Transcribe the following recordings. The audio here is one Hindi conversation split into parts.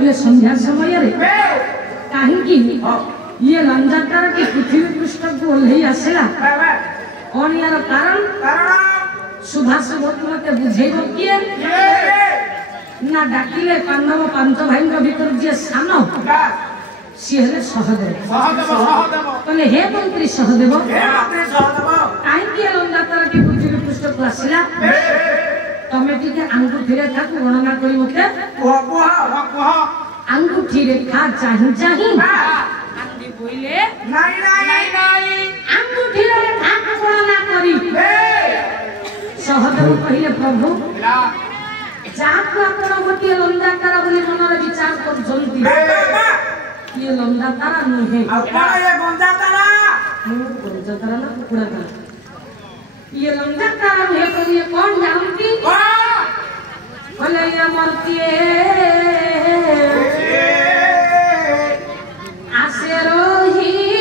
बोले संध्या समय रे कहीं ये लंजाकार की पृथ्वी पृष्ठ को ओल्लई आसला कौन यार कारण सुभाष मते बुझेबो किए ना डाकिले पांडव पांच भाई भीतर जे सान सी हेले सहदेव कहले हे मंत्री सहदेव कहीं लंजाकार की पृथ्वी पृष्ठ को आसला तमे टिके अंगूठी रेखा को गणना करी मते अंगूठी रेखा चाहि चाहि अंगी बोले नहीं अंगूठी रेखा को गणना करी सहदेव कहिले प्रभु जाको आपण गोटे लंजाकार बोली मनरे विचार कर जंती ये लंजाकार नहे आपण ये गंजातारा गंजातारा ना कुकुड़ा ये लंजाकार नहे तो ये कौन जानती बोले ये मरती आसे रोहिणी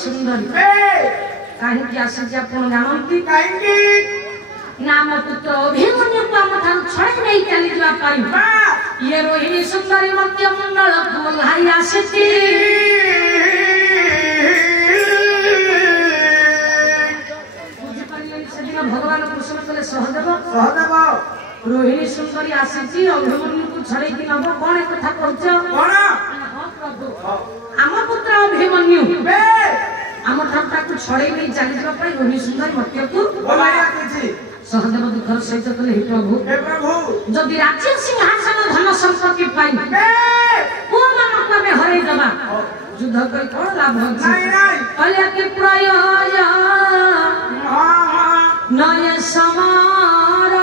सुंदरी मरती आसे रोहिणी नाम पुत्र अभिमन्यु को हम ठान छड़े नहीं चली जा पाई ये रोहिणी सुंदरी मध्य मंडल कोल्हाई आसीती बुझि परियन सेदिन भगवान कृष्ण कले सहदेव रोहिणी सुंदरी आसीती अभिमन्यु को छड़े कि नब कोन एक कथा कहछ कोन हां प्रभु हम पुत्र अभिमन्यु हम ठान ताकू छड़े नहीं चली जा पाई रोहिणी सुंदरी मध्य को बोलाई आछि सहदेव दुखर सहित कले हे प्रभु जदि राज्य सिंहासन धन संपत्ति पाई को मानक में हरै दबा युद्ध कर कोन लाभ होछि कले के प्रयोजन नय समार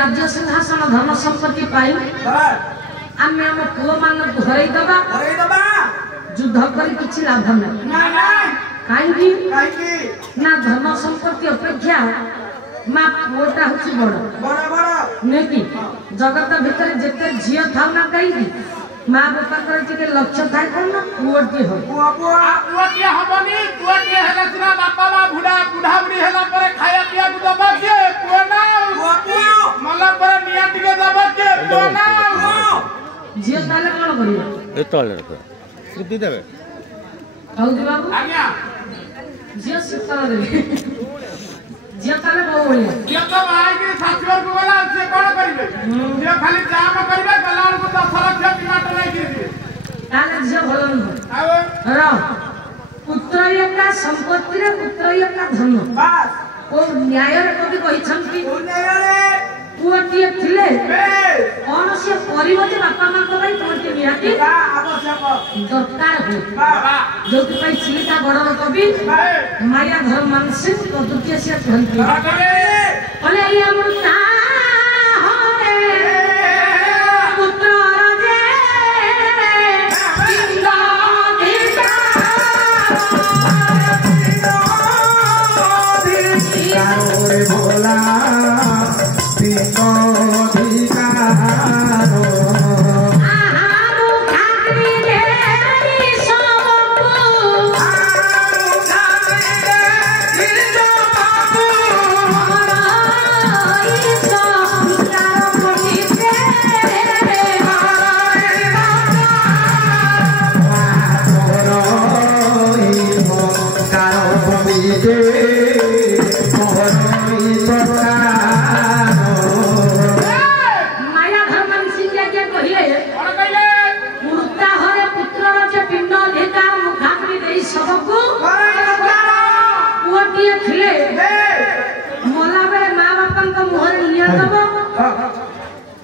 राज्य सिंहासन धन संपत्ति पाई आम आम पुओ मान हरई दबा युद्ध कर किसी लाभ नहीं कहीं ना धन संपत्ति अपेक्षा माँ पुओटा हूँ बड़ नहीं कि जगत भितर जिते झील था ना कहीं माँ बापा टे लक्ष्य थाए कौन ना पुओटी हो पुओटी हबनी पुओटी हेला सिना बापा माँ बुढ़ा बुढ़ा बुढ़ी हेला पर खाया पिया को दबा के पुओ ना मला पर निया टिके दबा के पुओ ना झील ताले कौन करियो ए तले रे सिद्धि देबे हौदी बाबू आज्ञा झील सित्तर रे झील ताले बहु बढ़िया झील तो भाई के सासुर को गला से कौन करिवे झील खाली काम करिवे गलार को 10 लाख टमाटर नहीं गिरबे ताले झील भलो नहीं आवे र पुत्र का संपत्ति रे पुत्र का धन बस ओ न्याय रे कभी कहि छंती ओ न्याय रे पुअटिए थिले कौन से परिबो जे बापा मां को भाई पुअटिए निहाती आवश्यक दरकार हो बाबा जो कि भाई चिलिका बड़र कवि माया धर्म मानसिक द्वितीय से कहंती बोले ये मुर्ता होए पुत्र रे जिंदा रे भोला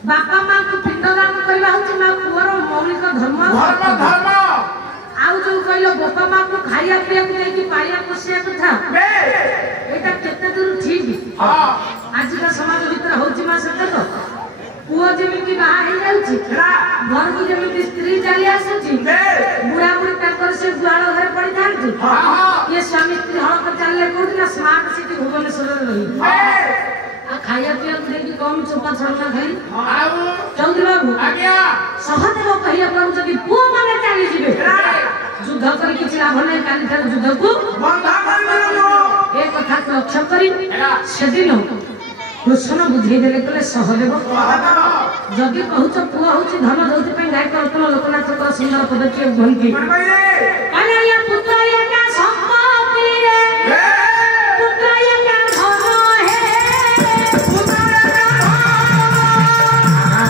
बापा मां को पिंडदान करबा होची मां पुअर मौलिक धर्म धर्म आउ जो कहलो बापा मां को खाइया पिया को लेकी पालिया पोसिया कथा एटा केते दूर ठीक हां आज का समाज भीतर होची मां सत्य तो पुओ जेमिति बाहा हे जाउची घर को जेमिति स्त्री चली आसुची बुढ़ा बुढ़ी ताकर से गुआलो घर पड़ी थांती ये स्वामी स्त्री हळ कर चलले कोठी ना स्मार्ट सिटी भुवनेश्वर रे रही खाया पिया देखि कम चोपा छड़ना खाई आउ चौधरी बाबू आज्ञा सहदेव कहिया प्रभु जदि पुओ माने चाली जिवे युद्ध कर किछि लाभ नै काली ठार युद्ध को बंधा कर ए कथा को लक्ष्य करी सेदिन कृष्ण बुझे देले कले सहदेव जदि कहूच पुओ होछि धन जोति पे गाय करतन लोकनाथ को सुंदर पदक्षेप भंती कहले या पुत्र या का संपत्ति रे पुत्र या का धन हे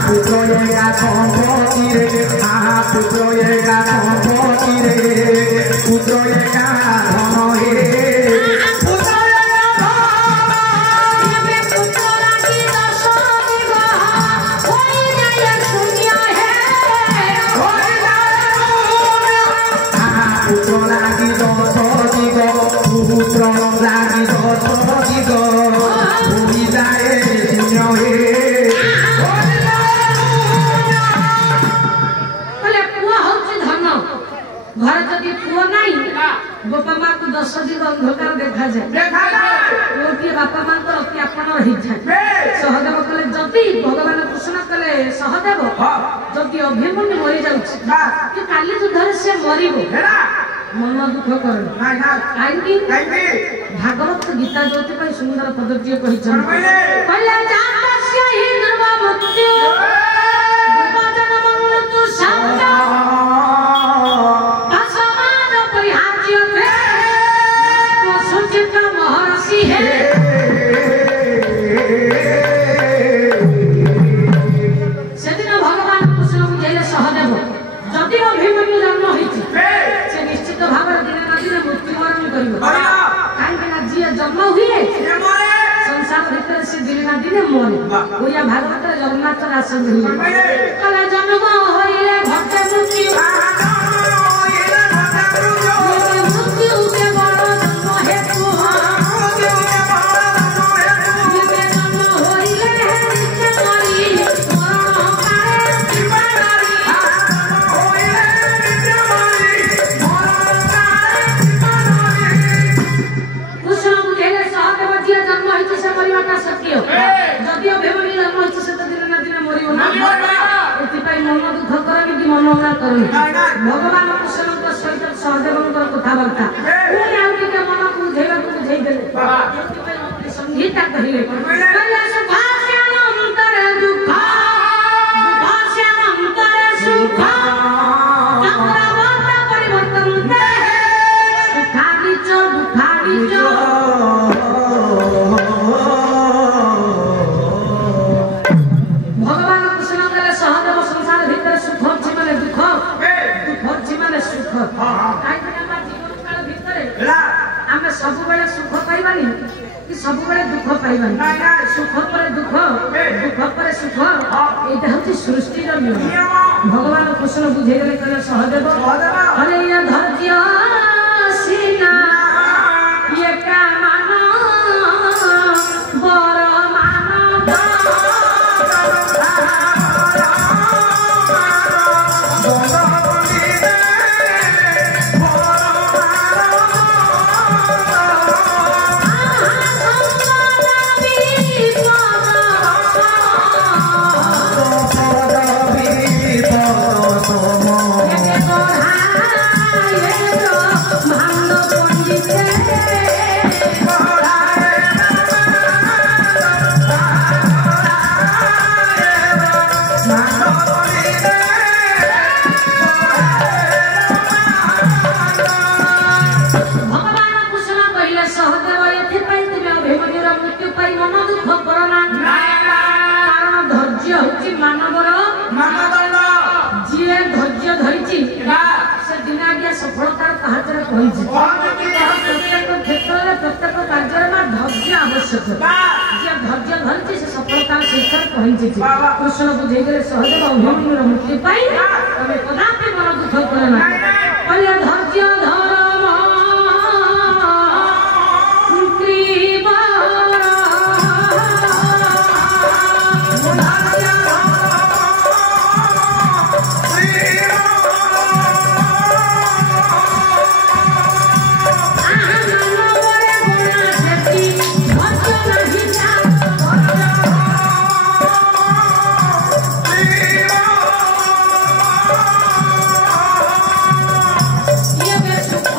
पुत्रोयेगा संपत्ति रे पुत्रोयेगा संपत्ति रे पुत्रोयेगा धन हे घर जदि पुओ नहीं बापा मां को 10 दिन अंधकार देखा जाए ओटी बापा मां तो अति अपन रही जाए सहदेव कले जदि भगवान कृष्ण कले सहदेव जदि अभिमन्यु मरि जाउछि कि काली युद्धरे से मरिबो मन दुख कर काई भागवत गीता ज्योति पर सुंदर पदटीय कहिछन कहले जातस्य हि ध्रुव मृत्यु विभाजन मंगल तु शांत महर्षि है सेदिन भगवान कृष्ण बुझेले सहदेव जदि अभिमन्यु जन्म होइछि से निश्चित भाव दिन ना दिन मृत्युवरण करिवो काहे ना जिया जन्म हुए संसार भीतर से दिन ना दिन मरे ओया भागवत जगन्नाथ दास हुए कला जन्म होइले भक्त मृत्यु କରୁନି ଭଗବାନ କୃଷ୍ଣଙ୍କ ସହିତ ସହଦେବଙ୍କର କଥାବାର୍ତ୍ତା ପୁଣି ଆଉ ଟିକେ ମନକୁ ବୁଝେଇବାକୁ ବୁଝେଇଦେଲେ ସଂଗୀତା କହିଲେ ସୁଖାସ୍ୟାନନ୍ତରେ ଦୁଃଖ ଦୁଃଖାସ୍ୟାନନ୍ତରେ ସୁଖ ଚକ୍ରବର୍ତ୍ତ ପରିବର୍ତ୍ତନ ସୁଖାନିଚ ଦୁଃଖାନିଚ ଭଗବାନ କୃଷ୍ଣ କହିଲେ ସହଦେବ ସଂସାର ଭିତରେ ସୁଖ ଅଛି ମାନେ ଦୁଃଖ ଦୁଃଖ ଅଛି ମାନେ ସୁଖ କାହିଁକି ନା ଜୀବନ କାଳ ଭିତରେ ଆମେ ସବୁବେଳେ ସୁଖ ପାଇବାନି କି ସବୁବେଳେ ଦୁଃଖ ପାଇବାନି ସୁଖ ପରେ ଦୁଃଖ ଦୁଃଖ ପରେ ସୁଖ ଏଇଟା ହଉଛି ସୃଷ୍ଟିର ନିୟମ ଭଗବାନ କୃଷ୍ଣ ବୁଝେଇଦେଲେ କହିଲେ ସହଦେବ ଅରେ ଇଏ ଧୈର୍ଯ୍ୟ ସିନା ଇଏ କାମାନ ବର ମାନବ सफलतार पाहाचरे पहुंची प्रत्येक क्षेत्र में प्रत्येक कार्य में धैर्य आवश्यक जे धैर्य धरती से सफलतार शिखर पहुंची कृष्ण बुझेगले सहदेव अभिमन्युर मुक्ति पाई तमे कदापि मन दुख करे ना कहले धैर्य धर्म ये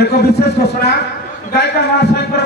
एक विशेष घोषणा गायिका महाशय पर